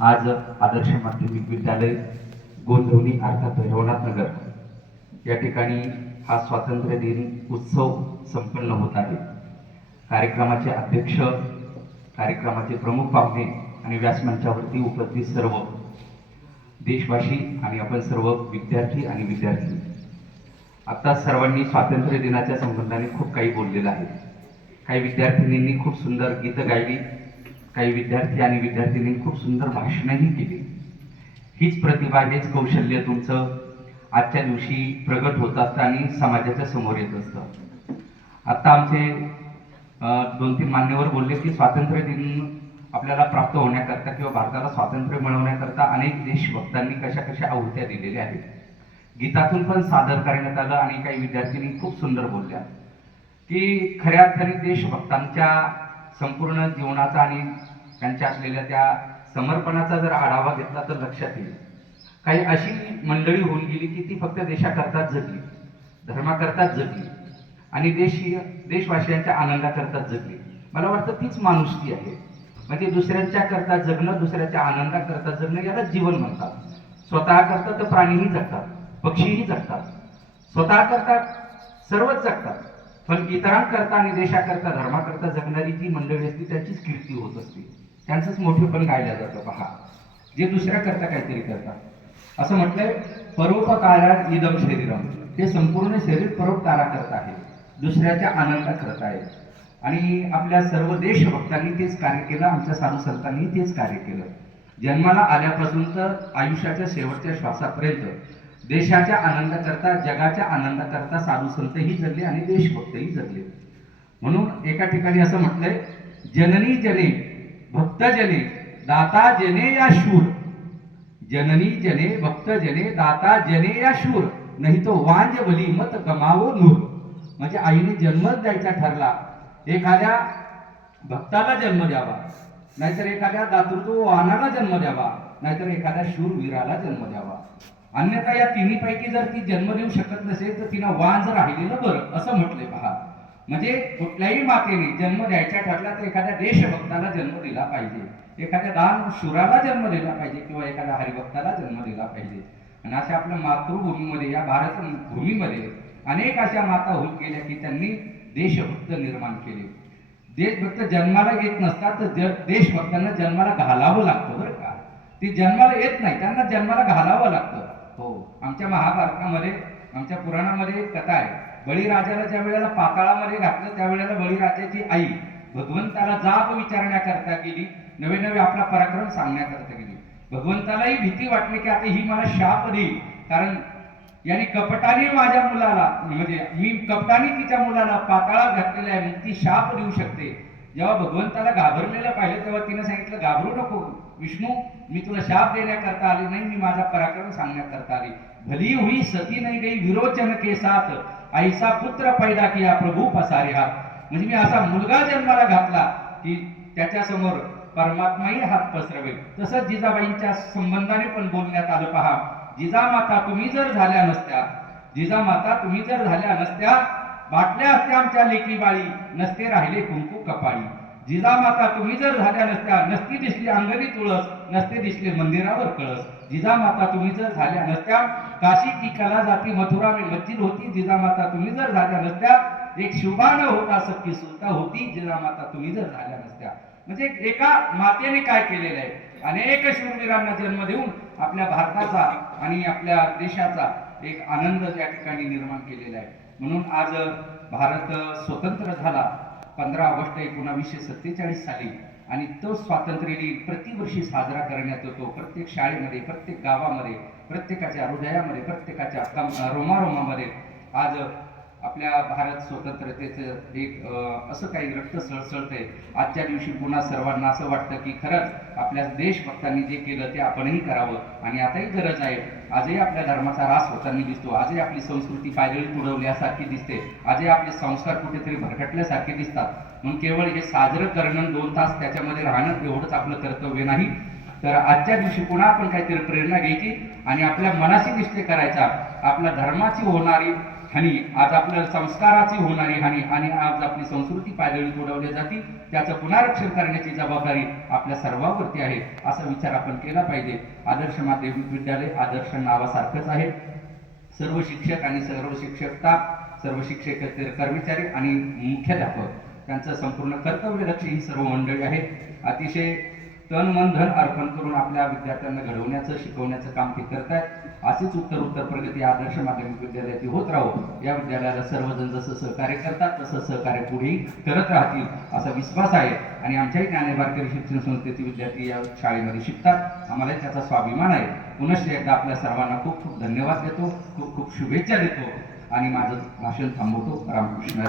आज आदर्श माध्यमिक विद्यालय गोंधवली अर्थात भैरवनाथ नगर. या ठिकाणी हा स्वातंत्र्य दिन उत्सव संपन्न होत आहे. कार्यक्रमाचे अध्यक्ष कार्यक्रमाचे प्रमुख पाहुणे आणि व्यासमंचावरती उपस्थित सर्व देशवासी आणि आपण सर्व विद्यार्थी आणि विद्यार्थी. आता सर्वांनी स्वातंत्र्य दिनाच्या संबंधाने खूप काही बोललेलं आहे. काही विद्यार्थिनींनी खूप सुंदर गीतं गायली. काही विद्यार्थी आणि विद्यार्थिनींनी खूप सुंदर भाषणही केली. हीच प्रतिभा हेच कौशल्य तुमचं आजच्या दिवशी प्रगट होत असतं आणि समाजाच्या समोर येत असतं. आता आमचे दोन तीन मान्यवर बोलले की स्वातंत्र्य दिन आपल्याला प्राप्त होण्याकरता किंवा भारताला स्वातंत्र्य मिळवण्याकरता अनेक देशभक्तांनी कशा कशा आहुत्या दिलेल्या आहेत. गीतातून पण सादर करण्यात आलं आणि काही विद्यार्थ्यांनी खूप सुंदर बोलल्या की खऱ्या अर्थाने देशभक्तांच्या संपूर्ण जीवनाचा आणि त्यांच्या असलेल्या त्या समर्पणाचा जर आढावा घेतला तर लक्षात येईल. काही अशी मंडळी होऊन गेली की ती फक्त देशाकरताच जगली. धर्माकरताच जगली. आणि देशी देशवासियांच्या आनंदाकरताच जगली. मला वाटतं तीच माणुसकी आहे. म्हणजे दुसऱ्यांच्या करता जगणं दुसऱ्याच्या आनंदाकरता जगणं याला जीवन म्हणतात. स्वतः करता तर प्राणीही जगतात पक्षीही जगतात. स्वतः करता सर्वच जगतात. पण इतरांकरता आणि देशाकरता धर्माकरता जगणारी जी मंडळी असते त्यांचीच कीर्ती होत असते. त्यांचंच मोठेपण गायलं जातं. पहा जे दुसऱ्याकरता काहीतरी करतात. असं म्हटलंय परोपकारात इदम शरीरम ते संपूर्ण शरीर परोपकारा करत आहे. दुसऱ्याच्या आनंदा करत आहे. आणि आपल्या सर्व देशभक्तांनी तेच कार्य केलं आमच्या साधू संतांनी तेच कार्य केलं. जन्माला आल्यापासून तर आयुष्याच्या शेवटच्या श्वासापर्यंत देशाच्या आनंदाकरता जगाच्या आनंदाकरता साधू संतही जगले आणि देशभक्तही जगले. म्हणून एका ठिकाणी असं म्हटलंय जननी जने भक्त जने दाता जने या शूर. जननी जने भक्त जने दाता जने या शूर. नाही तो वांज बली मत गमावो नूर. म्हणजे आईने जन्मच द्यायचा ठरला. एखाद्या भक्ताला जन्म द्यावा. नाहीतर एखाद्या दातृत्व वाहनाला जन्म द्यावा. नाहीतर एखाद्या शूरवीराला जन्म द्यावा. अन्यथा या तिन्हीपैकी जर ती जन्म देऊ शकत नसेल तर तिला वांज राहिलेलं बरं असं म्हटले पहा. म्हणजे कुठल्याही मातेने जन्म द्यायचा ठरला तर एखाद्या देशभक्ताला जन्म दिला पाहिजे. एखाद्या दान शुराला जन्म दिला पाहिजे किंवा एखाद्या हरिभक्ताला जन्म दिला पाहिजे. आणि अशा आपल्या मातृभूमीमध्ये या भारत भूमीमध्ये अनेक अशा माता होत गेल्या की त्यांनी देशभक्त निर्माण केले. देशभक्त जन्माला येत नसतात तर ज- देशभक्तांना जन्माला घालावं लागतं बरं का? ते जन्माला येत नाही त्यांना जन्माला घालावं लागतं. हो. आमच्या महाभारतामध्ये आमच्या पुराणामध्ये एक कथा आहे. बळीराजाला ज्या वेळेला पाताळामध्ये घातलं त्यावेळेला बळीराजाची आई भगवंताला जाब विचारण्याकरता गेली. नवे नवे आपला पराक्रम सांगण्याकरता गेली. भगवंतालाही भीती वाटली की आता ही मला शाप देईल. कारण याने कपटाने माझ्या मुलाला म्हणजे मी कपटाने तिच्या मुलाला पाताळा घातलेला आहे मग ती शाप देऊ शकते. जेव्हा भगवंताला घाबरलेलं पाहिलं तेव्हा तिने सांगितलं घाबरू नको विष्णू मी तुला शाप देण्याकरता आली नाही मी माझा पराक्रम सांगण्याकरता आली. भली हुई सती नाही गई विरोचन के साथ ऐसा पुत्र पैदा किया प्रभू पसारे म्हणजे मी असा मुलगा जन्माला घातला की त्याच्यासमोर परमात्माही हात पसरवेल. तसंच जिजाबाईंच्या संबंधाने पण बोलण्यात आलं पहा. जिजामाता तुम्ही जर झाल्या नसत्या जिजामाता तुम्ही जर झाल्या नसत्या बाटल्या असत्या आमच्या लेकी बाळी नसते राहिले कुंकू कपाळी. जिजामाता तुम्ही जर झाल्या नसत्या नसती दिसली अंगणी तुळस नसते दिसले मंदिरावर कळस. जिजामाता तुम्ही जर झाल्या नसत्या काशी ती कला जाती मथुरा मी मस्जिद होती. जिजामाता तुम्ही जर झाल्या नसत्या एक शुभान होता सख्खी सुलता होती. जिजामाता तुम्ही जर झाल्या नसत्या. म्हणजे एका मातेने काय केलेलं आहे? अनेक शूरवीरांना जन्म देऊन आपल्या भारताचा आणि आपल्या देशाचा एक आनंद त्या ठिकाणी निर्माण केलेला आहे. म्हणून आज भारत स्वतंत्र झाला पंधरा ऑगस्ट एकोणावीसशे सत्तेचाळीस साली. आणि तो स्वातंत्र्य दिन प्रतिवर्षी साजरा करण्यात येतो. प्रत्येक शाळेमध्ये प्रत्येक गावामध्ये प्रत्येकाच्या हृदयामध्ये प्रत्येकाच्या कम- रोमारोमामध्ये. आज आपल्या भारत स्वतंत्रतेचं एक असं काही रक्त सळसळतंय. आजच्या दिवशी पुन्हा सर्वांना असं वाटतं की खरंच आपल्या देशभक्तांनी जे केलं ते आपणही करावं आणि आताही गरज आहे. आजही आपल्या धर्माचा रास होताना दिसतो. आजही आपली संस्कृती पायदळी तुडवल्यासारखी दिसते. आजही आपले संस्कार कुठेतरी भरकटल्यासारखे दिसतात. म्हणून केवळ हे साजरं करणं दोन तास त्याच्यामध्ये राहणं एवढंच आपलं कर्तव्य नाही. तर आजच्या दिवशी पुन्हा आपण काहीतरी प्रेरणा घ्यायची आणि आपल्या मनाशी निश्चय करायचा. आपल्या धर्माची होणारी हानी आज आपल्या संस्काराची होणारी हानी आणि आज आपली संस्कृती पायदळी तुडवली जाते त्याचं पुनरक्षण करण्याची जबाबदारी आपल्या सर्वांवरती आहे असा विचार आपण केला पाहिजे. आदर्श माध्यमिक विद्यालय आदर्श नावासारखंच आहे. सर्व शिक्षक आणि सर्व शिक्षक स्टाफ सर्व शिक्षक कर्मचारी आणि मुख्याध्यापक त्यांचं संपूर्ण कर्तव्यलक्ष ही सर्व मंडळी आहे. अतिशय तन मन धन अर्पण करून आपल्या विद्यार्थ्यांना घडवण्याचं शिकवण्याचं काम ते करत आहेत असेच उत्तर उत्तर प्रगती आदर्श माध्यमिक विद्यालयाची होत राहो. या विद्यालयाला सर्वजण जसं सहकार्य करतात तसं सहकार्य पुढेही करत राहतील असा विश्वास आहे. आणि आमच्याही ज्ञानेबारकरी शिक्षण संस्थेचे विद्यार्थी या शाळेमध्ये शिकतात. आम्हालाही त्याचा स्वाभिमान आहे. पुनश्च एकदा आपल्या सर्वांना खूप खूप धन्यवाद देतो खूप खूप शुभेच्छा देतो. आणि माझं भाषण थांबवतो. रामकृष्ण